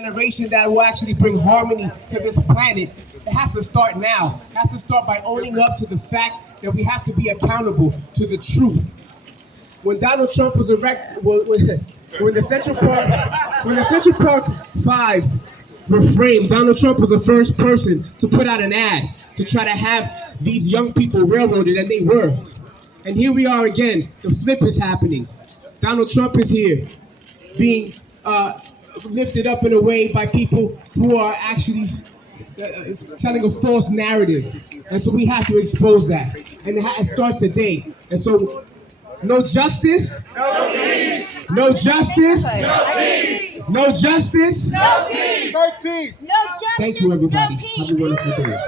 generation that will actually bring harmony to this planet. It has to start now. It has to start by owning up to the fact that we have to be accountable to the truth. When Donald Trump was elected, when the Central Park Five were framed, Donald Trump was the first person to put out an ad to try to have these young people railroaded, and they were. And here we are again. The flip is happening. Donald Trump is here, being lifted up in a way by people who are actually telling a false narrative. And so we have to expose that. And it starts today. And so, no justice? No peace! No justice? No peace! No justice? No peace! No peace! No justice, Thank you, everybody. no peace. Have a wonderful day.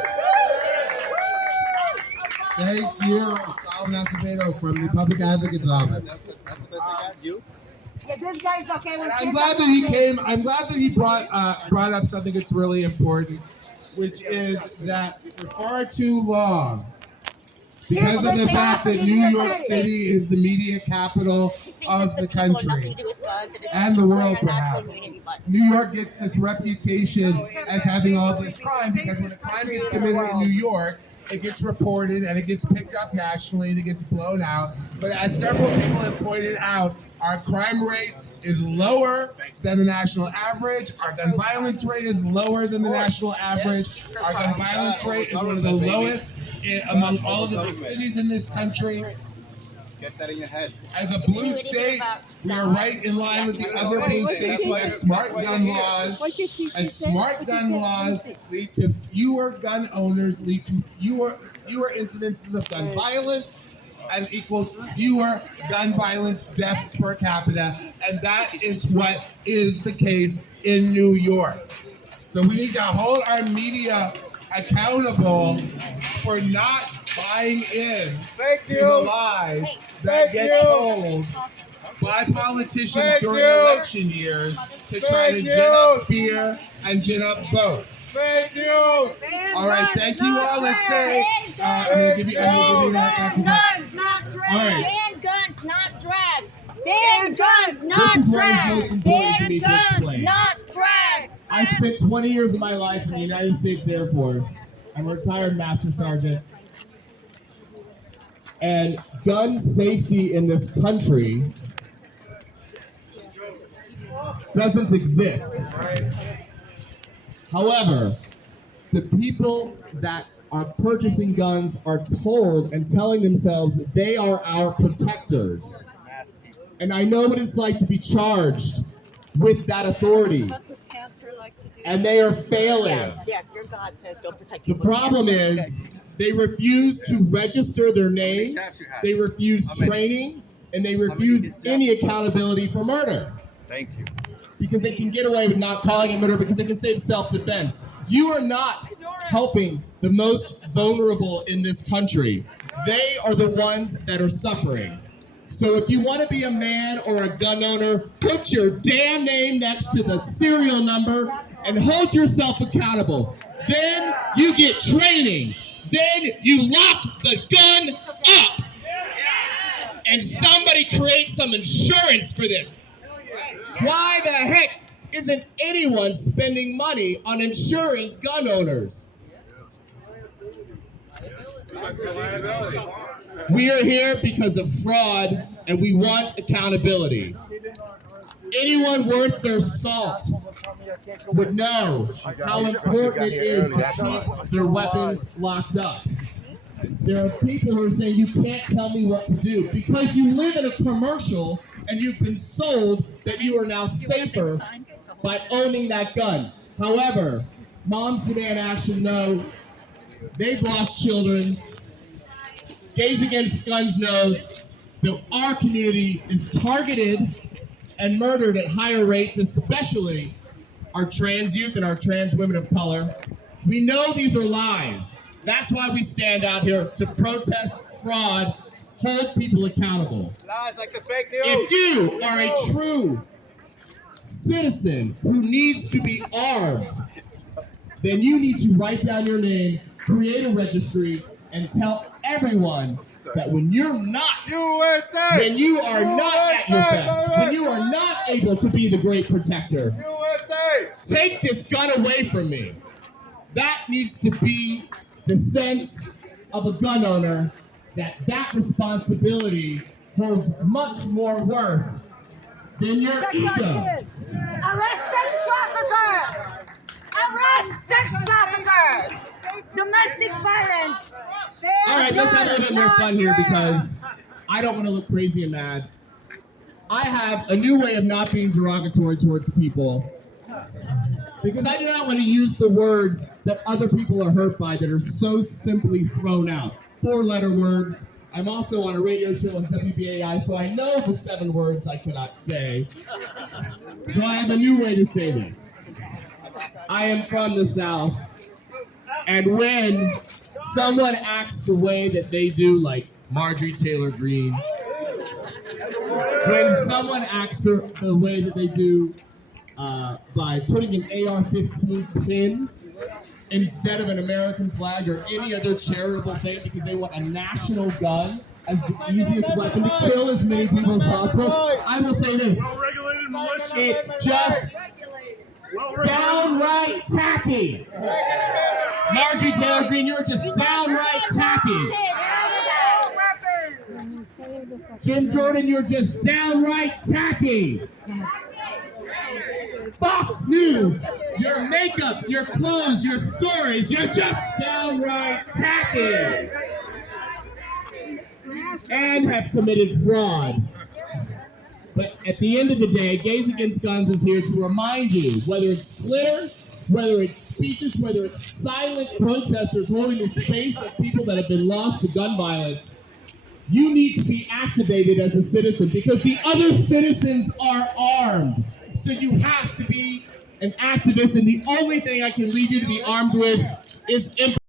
Thank you, Solomon Acevedo from the Public Advocate's Office. That's the best I got. You? Yeah, this guy's okay with I'm glad that he came. I'm glad that he brought up something that's really important, which is that for far too long, because of the fact that New York City is the media capital of the country and the world, perhaps, New York gets this reputation as having all this crime because when a crime gets committed in New York, it gets reported and it gets picked up nationally and it gets blown out. But as several people have pointed out, our crime rate is lower than the national average. Our gun violence rate is lower than the national average. Our gun violence rate is one of the lowest among all of the big cities in this country. Get that in your head. As a blue state, we are right in line with the other blue states who have smart gun laws. And smart gun laws lead to fewer gun owners, lead to fewer incidences of gun violence, and equal fewer gun violence deaths per capita. And that is what is the case in New York. So we need to hold our media accountable for not buying in to the lies that get told by politicians during election years to try to gin up fear and gin up votes. Fake news! All right, thank you all. Let's say, I'm going to give you that. Guns, not drag. All right. Ban guns, not drag. Ban guns, not This is what is drag. most important to me to Ban guns, explain. not drag. I spent 20 years of my life in the United States Air Force. I'm a retired Master Sergeant. And gun safety in this country doesn't exist. However, the people that are purchasing guns are told and telling themselves that they are our protectors. And I know what it's like to be charged with that authority. And they are failing. Yeah, your God says don't protect The people. problem is they refuse to register their names, they refuse training, and they refuse any accountability for murder. Thank you. Because they can get away with not calling it murder because they can say it's self-defense. You are not helping the most vulnerable in this country. They are the ones that are suffering. So if you want to be a man or a gun owner, put your damn name next to the serial number and hold yourself accountable. Then you get training. Then you lock the gun up. And somebody create some insurance for this. Why the heck isn't anyone spending money on insuring gun owners? We are here because of fraud, and we want accountability. Anyone worth their salt would know how important it is to keep their weapons locked up. There are people who are saying, you can't tell me what to do because you live in a commercial and you've been sold that you are now safer by owning that gun. However, Moms Demand Action know they've lost children. Gays Against Guns knows that our community is targeted and murdered at higher rates, especially our trans youth and our trans women of color. We know these are lies. That's why we stand out here to protest fraud, hold people accountable. Lies like the fake news. If you are a true citizen who needs to be armed, then you need to write down your name, create a registry, and tell everyone that when you're not, USA. when you are not at your best, when you are not able to be the great protector, USA. take this gun away from me. That needs to be the sense of a gun owner, that responsibility holds much more worth than your ego. Arrest sex traffickers! Arrest sex traffickers! Domestic violence! All right, let's have a little bit more fun here because I don't want to look crazy and mad. I have a new way of not being derogatory towards people because I do not want to use the words that other people are hurt by that are so simply thrown out. 4-letter words. I'm also on a radio show on WBAI, so I know the 7 words I cannot say. So I have a new way to say this. I am from the South, and when someone acts the way that they do, like Marjorie Taylor Greene, when someone acts the way that they do by putting an AR-15 pin instead of an American flag or any other charitable thing because they want a national gun as the easiest weapon to kill as many people as possible, I will say this. Well-regulated militia. It's just downright tacky. Marjorie Taylor Greene, you're just downright tacky. Jim Jordan, you're just downright tacky. Fox News, your makeup, your clothes, your stories, you're just downright tacky. And have committed fraud. But at the end of the day, Gays Against Guns is here to remind you, whether it's glitter, whether it's speeches, whether it's silent protesters holding the space of people that have been lost to gun violence, you need to be activated as a citizen because the other citizens are armed. So you have to be an activist, and the only thing I can leave you to be armed with is